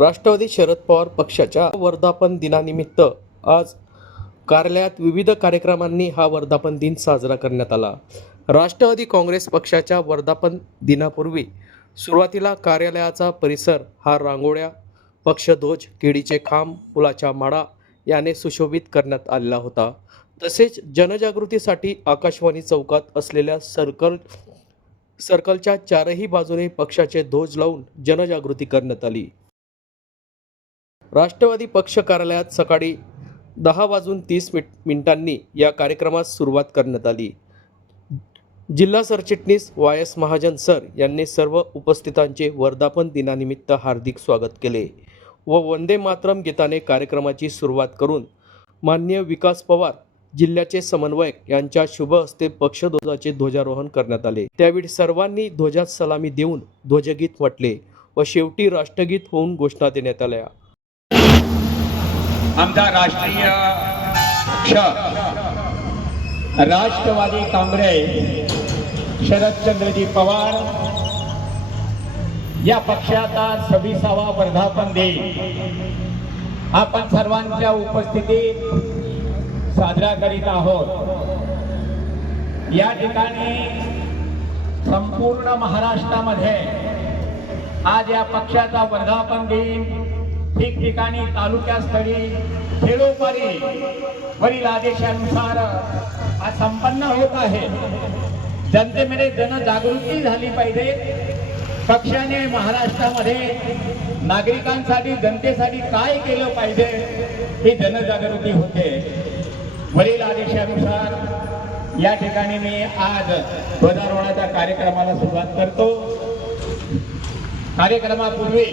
राष्ट्रवादी शरद पवार पक्षाच्या वर्धापन दिनानिमित्त आज कार्यालयात विविध कार्यक्रमांनी हा वर्धापन दिन साजरा करण्यात आला. राष्ट्रवादी काँग्रेस पक्षाच्या वर्धापन दिनापूर्वी सुरुवातीला कार्यालयाचा परिसर हा रांगोळ्या पक्षध्वज केळीचे खांब फुलाच्या माळा याने सुशोभित करण्यात आलेला होता. तसेच जनजागृतीसाठी आकाशवाणी चौकात असलेल्या सर्कल सर्कलच्या चारही बाजूने पक्षाचे ध्वज लावून जनजागृती करण्यात आली. राष्ट्रवादी पक्ष कार्यालयात सकाळी दहा वाजून तीस मिट मिनिटांनी या कार्यक्रमास सुरुवात करण्यात आली. जिल्हा सरचिटणीस वाय एस महाजन सर यांनी सर्व उपस्थितांचे वर्धापन दिनानिमित्त हार्दिक स्वागत केले व वंदे मातरम गीताने कार्यक्रमाची सुरुवात करून मान्य विकास पवार जिल्ह्याचे समन्वयक यांच्या शुभ हस्ते पक्षध्वजाचे ध्वजारोहण करण्यात आले. त्यावेळी सर्वांनी ध्वजात सलामी देऊन ध्वजगीत म्हटले व शेवटी राष्ट्रगीत होऊन घोषणा देण्यात आल्या. आमचा राष्ट्रीय पक्ष राष्ट्रवादी काँग्रेस शरदचंद्रजी पवार या पक्षाचा सव्वीसावा वर्धापन दिन. आपण सर्वांच्या उपस्थितीत साजरा करीत आहोत. या ठिकाणी संपूर्ण महाराष्ट्रामध्ये आज या पक्षाचा वर्धापन दिन ठिकठिकाणी तालुक्यास्तरी खेडोपारी वरील आदेशानुसार आज संपन्न होत आहे. जनतेमध्ये जनजागृती झाली पाहिजे. पक्षाने महाराष्ट्रामध्ये नागरिकांसाठी जनतेसाठी काय केलं पाहिजे ही जनजागृती होते. वरील आदेशानुसार या ठिकाणी मी आज ध्वजारोहणाच्या कार्यक्रमाला सुरुवात करतो. कार्यक्रमापूर्वी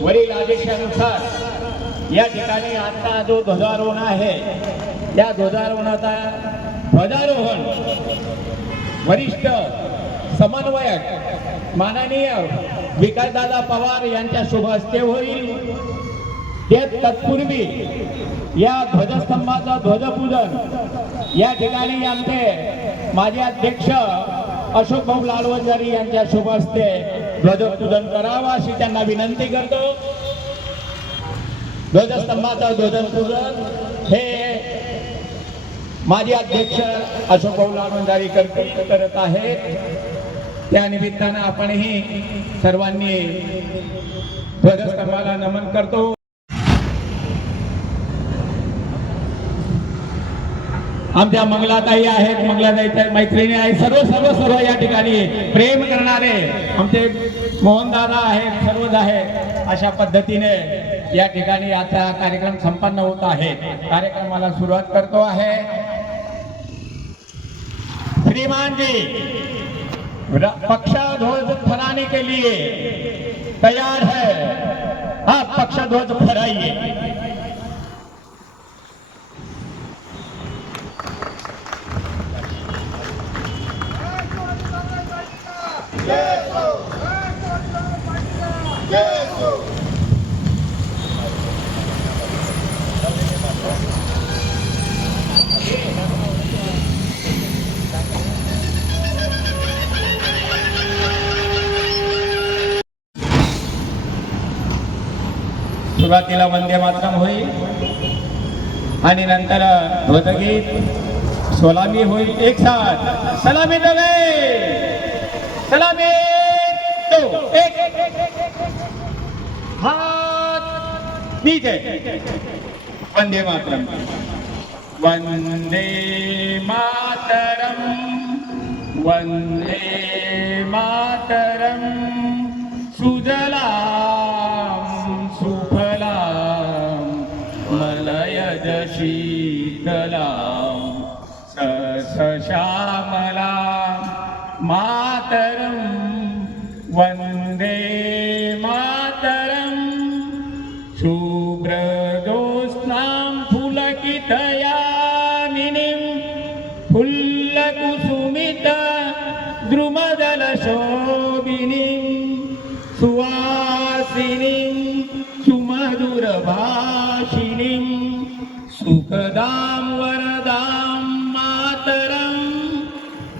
वरील आदेशानुसार या ठिकाणी आता जो ध्वजारोहण आहे त्या ध्वजारोहणाचा ध्वजारोहण वरिष्ठ समन्वयक माननीय विकासदादा पवार यांच्या शुभ हस्ते होईल. ते तत्पूर्वी या ध्वजस्तंभाचं ध्वजपूजन या ठिकाणी आमचे माजी अध्यक्ष अशोक भाऊ लालवंजारी यांच्या शुभ हस्ते ध्वजपूजन करावं अशी त्यांना विनंती करतो. ध्वजस्तंभाचं ध्वजपूजन हे माजी अध्यक्ष अशोक भाऊ लालवंजारी करत आहेत. त्या निमित्तानं आपणही सर्वांनी ध्वजस्तंभाला नमन करतो. आमच्या मंगलाताई आहेत मंगलाताईच्या मैत्रिणी आहेत सर्व सर्व सर्व या ठिकाणी प्रेम करणारे आमचे मोहनदादा आहेत सर्वच आहेत. अशा पद्धतीने या ठिकाणी आता कार्यक्रम संपन्न होत आहे. कार्यक्रमाला सुरुवात करतो आहे. श्रीमानजी पक्षध्वज फहराने के लिए तैयार है. आप पक्षध्वज फहराइए. सुरुवातीला वंदे मातरम होईल आणि नंतर ध्वजगीत सोलामी होईल एक साथ. सलामी दो सलामी दो. एक. हात. नीचे वंदे मातरम. वन्दे मातरम्। वन्दे मातरम्। सुद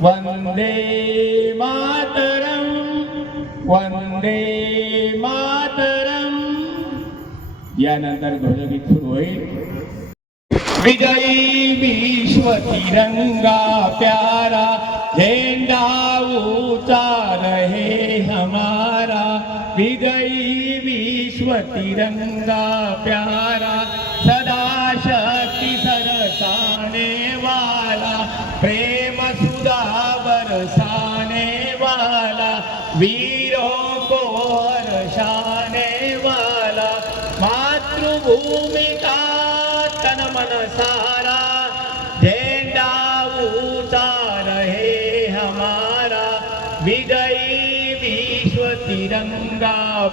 वन्दे मातरं वन्दे मातरं यानंतर ध्वजगीत सुरू होईल विजयी विश्व तिरंगा प्यारा झेंडा ऊंचा रहे हमारा विजयी विश्व तिरंगा प्यारा मातृभूमि का तन मन सारा झेंडा ऊंचा रहे हमारा। विजयी विश्व तिरंगा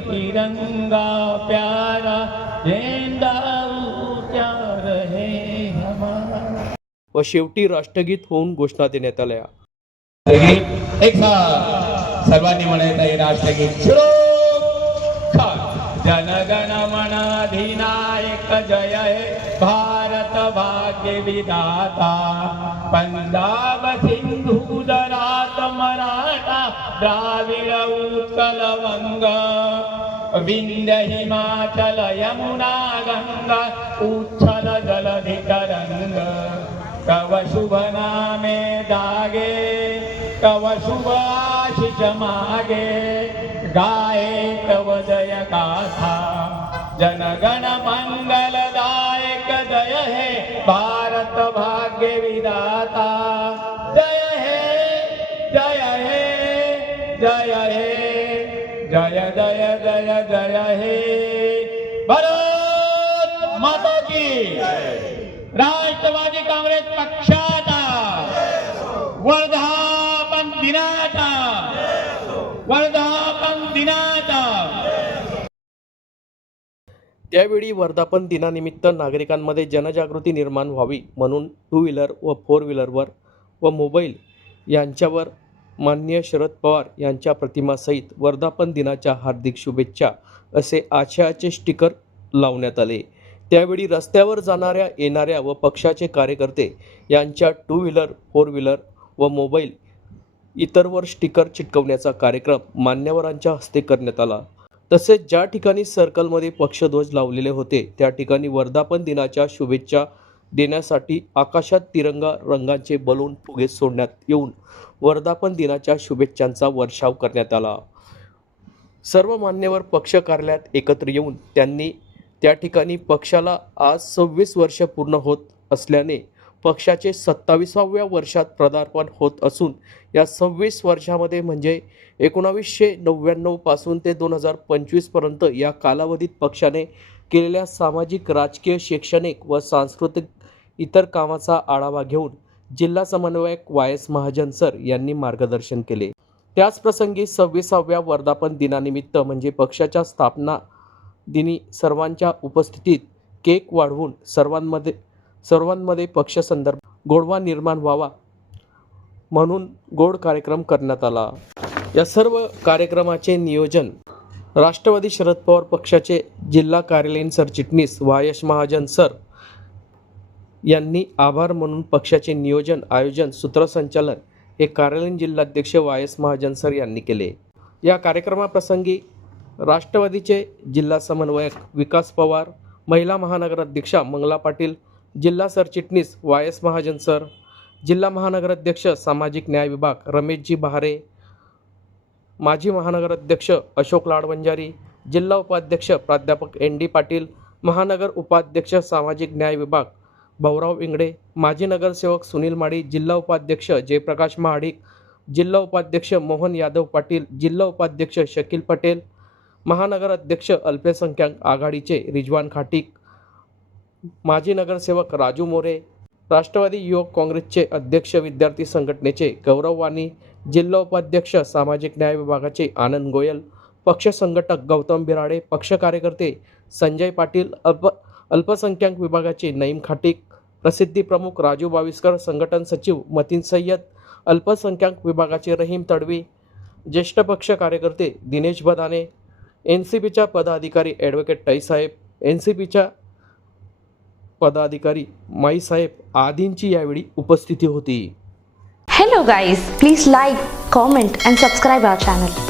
तिरंगा प्यारा झेंडा ऊंचा रहे हमारा व शेवटी राष्ट्रगीत होऊन घोषणा देण्यात आल्या. एक सर्वांनी म्हणायचं आहे राष्ट्रगीत. सुरू. जनगण मन अधिनायक जय हे भारत. भाग्य विधाता पंजाब सिंधू गुजरात मराठा द्राविड उत्कल वंग। विंध्य हिमाचल यमुना गंगा उच्छल जलधि तरंग तव शुभ नामे दागे तव शुभ आशिष मागे। गाये तव जय गाथा। जनगण मंगल हे भारत भाग्य विधाता। जय हे जय हे जय हे जय जय जय जय हे। भारत माता की राष्ट्रवादी काँग्रेस पक्षाचा वर्धापन दिनाचा वर्धापन दिनाचा त्यावेळी वर्धापन दिनानिमित्त नागरिकांमध्ये जनजागृती निर्माण व्हावी म्हणून टू व्हीलर व फोर व्हीलरवर व मोबाईल यांच्यावर माननीय शरद पवार यांच्या प्रतिमासहित वर्धापन दिनाच्या हार्दिक शुभेच्छा असे आशयाचे स्टिकर लावण्यात आले. त्यावेळी रस्त्यावर जाणाऱ्या येणाऱ्या व पक्षाचे कार्यकर्ते यांच्या टू व्हीलर फोर व्हीलर व मोबाईल इतरवर स्टिकर चिटकवण्याचा कार्यक्रम मान्यवरांच्या हस्ते करण्यात आला. तसेच ज्या ठिकाणी सर्कलमध्ये पक्षध्वज लावलेले होते त्या ठिकाणी वर्धापन दिनाच्या शुभेच्छा देण्यासाठी आकाशात तिरंगा रंगांचे बलून फुगे सोडण्यात येऊन वर्धापन दिनाच्या शुभेच्छांचा वर्षाव करण्यात आला. सर्व मान्यवर पक्ष कार्यालयात एकत्र येऊन त्यांनी त्या ठिकाणी पक्षाला आज सव्वीस वर्ष पूर्ण होत असल्याने पक्षाचे सत्ताविसाव्या वर्षात पदार्पण होत असून या सव्वीस वर्षामध्ये म्हणजे एकोणावीसशे नव्याण्णवपासून ते दोन हजार पंचवीसपर्यंत या कालावधीत पक्षाने केलेल्या सामाजिक राजकीय शैक्षणिक व सांस्कृतिक इतर कामाचा आढावा घेऊन जिल्हा समन्वयक वाय एस महाजन सर यांनी मार्गदर्शन केले. त्याच प्रसंगी सव्वीसाव्या वर्धापन दिनानिमित्त म्हणजे पक्षाच्या स्थापना दिनी सर्वांच्या उपस्थितीत केक वाढवून सर्वांमध्ये सर्वांमध्ये पक्षसंदर्भ गोडवा निर्माण व्हावा म्हणून गोड कार्यक्रम करण्यात आला. या सर्व कार्यक्रमाचे नियोजन राष्ट्रवादी शरद पवार पक्षाचे जिल्हा कार्यालयीन सरचिटणीस वायश महाजन सर यांनी आभार म्हणून पक्षाचे नियोजन आयोजन सूत्रसंचालन हे कार्यालयीन जिल्हाध्यक्ष वाय एस महाजन सर यांनी केले. या कार्यक्रमाप्रसंगी राष्ट्रवादीचे जिल्हा समन्वयक विकास पवार महिला महानगराध्यक्षा मंगला पाटील जिल्हा सरचिटणीस वाय एस महाजन सर जिल्हा महानगराध्यक्ष सामाजिक न्याय विभाग रमेशजी बहारे माजी महानगराध्यक्ष अशोक लाडवंजारी जिल्हा उपाध्यक्ष प्राध्यापक एन डी पाटील महानगर उपाध्यक्ष सामाजिक न्याय विभाग भाऊराव इंगडे माजी नगरसेवक सुनील माळी जिल्हा उपाध्यक्ष जयप्रकाश महाडिक जिल्हा उपाध्यक्ष मोहन यादव पाटील जिल्हा उपाध्यक्ष शकील पटेल महानगर अध्यक्ष अल्पसंख्याक आघाडीचे रिजवान खाटीक माजी नगरसेवक राजू मोरे राष्ट्रवादी युवक काँग्रेसचे अध्यक्ष विद्यार्थी संघटनेचे गौरव वाणी जिल्हा उपाध्यक्ष सामाजिक न्याय विभागाचे आनंद गोयल पक्ष संघटक गौतम बिराडे पक्ष कार्यकर्ते संजय पाटील अल्प अल्पसंख्याक विभागाचे नईम खाटीक प्रसिद्धी प्रमुख राजू बाविस्कर संघटन सचिव मतीन सय्यद अल्पसंख्याक विभागाचे रहीम तडवी ज्येष्ठ पक्ष कार्यकर्ते दिनेश बदाने एन सी पीच्या पदाधिकारी ॲडव्होकेट टाईसाहेब एन सी पीच्या पदाधिकारी माई साहेब आदींची यावेळी उपस्थिती होती. Hello guys please like comment and subscribe our channel